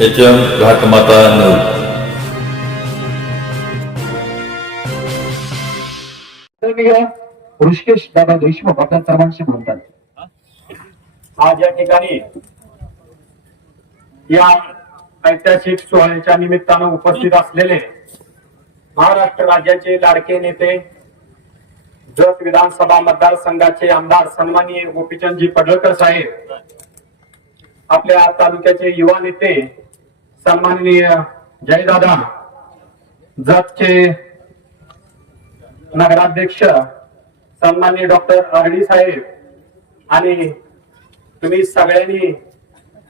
HM घाटमाता 9. Rishikesh दादा देशमुख आपल्या सर्वांशी बोलतात. आज या ठिकाणी या ऐतिहासिक सोहळ्याच्या निमित्तानं उपस्थित असलेले महाराष्ट्र राज्याचे लाडके नेते, जत विधानसभा मतदारसंघाचे आमदार सन्माननीय गोपीचंदजी पडळकर साहेब, आपल्या तालुक्याचे युवा नेते सन्माननीय जयदादा, जतचे नगराध्यक्ष सन्माननीय डॉक्टर आरडी साहेब, आणि तुम्ही सगळ्यांनी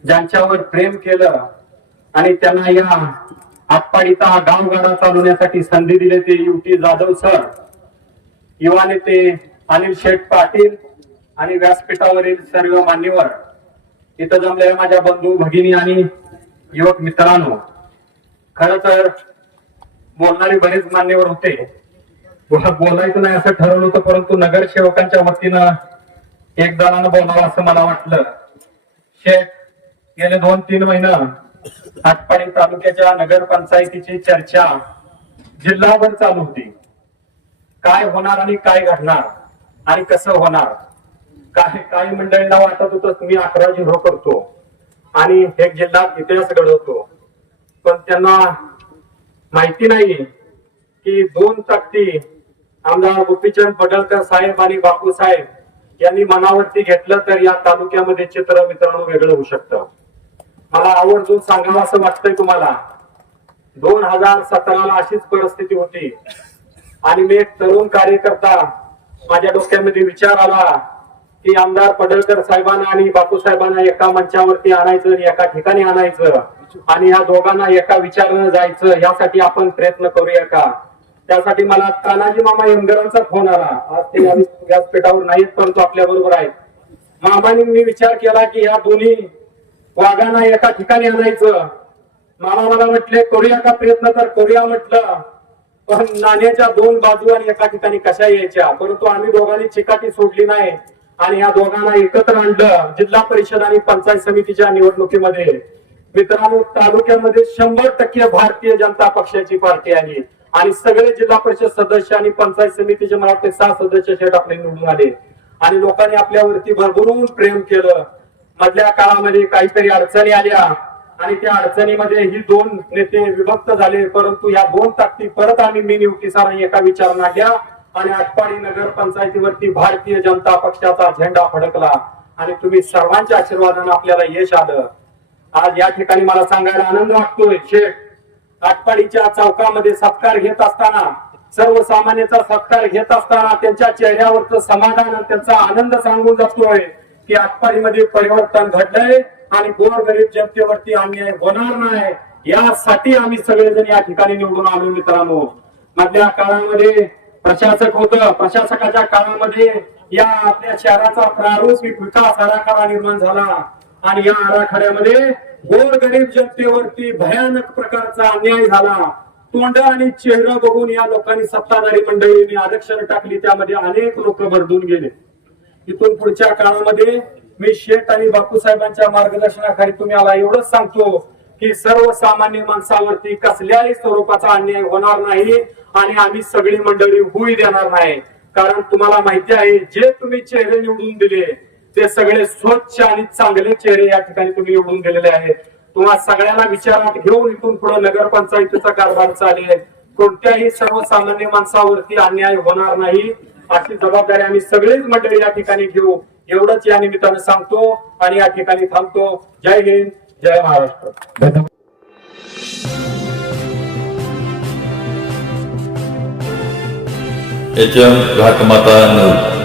ज्यांच्यावर प्रेम केलं आणि त्यांना या आटपाडीचा गावगाडा चालवण्यासाठी संधी दिली ते युटी जाधव सर, युवा नेते अनिल शेठ पाटील आणि व्यासपीठावरील सर्व मान्यवर, इथं जमलेल्या माझ्या बंधू भगिनी आणि युवक मित्रांनो, खर तर बोलणारे बरेच मान्यवर होते. बोलायचं नाही असं ठरवलं होतं, परंतु नगरसेवकांच्या वतीनं एक जणांना बोलावं असं मला वाटलं. शेठ, गेले 2-3 महिने आटपाडी तालुक्याच्या नगरपंचायतीची चर्चा जिल्हाभर चालू होती. काय होणार आणि काय घडणार आणि कसं होणार. काही मंडळींना वाटत होतं मी 11-0 करतो आणि एक जिल्ह्यात इतिहास घडवतो, पण त्यांना माहिती नाही की 2 तक्ती आमदार गोपीचंद पडळकर साहेब आणि बापू साहेब यांनी मनावरती घेतलं तर या तालुक्यामध्ये चित्र मित्रांनो वेगळं होऊ शकतं. मला आवर्जून सांगावं असं वाटतंय तुम्हाला. 2017ला अशीच परिस्थिती होती आणि मी एक तरुण कार्यकर्ता, माझ्या डोक्यामध्ये विचार आला की आमदार पडळकर साहेबांना आणि बापू साहेबांना एका मंचावरती आणायचं आणि एका ठिकाणी आणायचं आणि या दोघांना एका विचारानं जायचं, यासाठी आपण प्रयत्न करूया का. त्यासाठी मला तानाजी मामा यमगरांचा फोन आला. आज ते व्यासपीठावर नाहीत परंतु आपल्या बरोबर आहेत. मामांनी मी विचार केला की या दोन्ही वाघांना एका ठिकाणी आणायचं. मामा मला म्हटले करूया का प्रयत्न, तर करूया म्हटलं, पण नाण्याच्या 2 बाजू आणि एका ठिकाणी कशा यायच्या. परंतु आम्ही दोघांनी चिकाटी सोडली नाही आणि या दोघांना एकत्र आणलं जिल्हा परिषद आणि पंचायत समितीच्या निवडणुकीमध्ये. मित्रांनो, तालुक्यामध्ये 100% भारतीय जनता पक्षाची पार्टी आली आणि सगळे जिल्हा परिषद सदस्य आणि पंचायत समितीचे मला वाटते 6 सदस्य शेट आपले निवडून आले आणि लोकांनी आपल्यावरती भरभरून प्रेम केलं. मधल्या काळामध्ये काहीतरी अडचणी आल्या आणि त्या अडचणीमध्ये ही 2 नेते विभक्त झाले, परंतु या 2 ताकदी परत आम्ही मी निवटी सरांनी एका विचार मांडल्या आणि आटपाडी नगर पंचायतीवरती भारतीय जनता पक्षाचा झेंडा फडकला आणि तुम्ही सर्वांच्या आशीर्वादाने आपल्याला यश आलं. आज या ठिकाणी मला सांगायला आनंद वाटतोय. शेठ, आटपाडीच्या चौकामध्ये सत्कार घेत असताना, सर्वसामान्यांचा सत्कार घेत असताना त्यांच्या चेहऱ्यावरचं समाधान, त्यांचा आनंद सांगून जातोय की आटपाडीमध्ये परिवर्तन घडलंय आणि गोरगरीब जनतेवरती अन्याय होणार नाही, यासाठी आम्ही सगळेजण या ठिकाणी निवडून आलो. मित्रांनो, मधल्या काळामध्ये प्रशासक होतं, प्रशासकाच्या काळामध्ये या आपल्या शहराचा प्रारूपिक विकास आराखडा निर्माण झाला आणि या आराखड्यामध्ये गोरगरीब जनतेवरती भयानक प्रकारचा अन्याय झाला. तोंड आणि चेहरा बघून या लोकांनी, सत्ताधारी मंडळींनी आरक्षण टाकली, त्यामध्ये अनेक लोक भरडून गेले. इथून पुढच्या काळामध्ये मी शेठ आणि बापू साहेबांच्या मार्गदर्शनाखाली तुम्ही मला एवढंच सांगतो की सर्वसामान्य माणसावरती कसल्याही स्वरूपाचा अन्याय होणार नाही आणि आम्ही सगळी मंडळी होऊ देणार नाही. कारण तुम्हाला माहिती आहे, जे तुम्ही चेहरे निवडून दिले ते सगळे स्वच्छ आणि चांगले चेहरे या ठिकाणी तुम्ही निवडून दिलेले आहेत. तुम्हा सगळ्यांना विचारात घेऊन इथून पुढे नगरपंचायतीचा कारभार चालेल. कोणत्याही सर्वसामान्य माणसावरती अन्याय होणार नाही, अशी जबाबदारी आम्ही सगळेच मंडळी या ठिकाणी घेऊ, एवढंच या निमित्तानं सांगतो आणि या ठिकाणी थांबतो. जय हिंद, जय महाराष्ट्र. HM घाटमाता 9.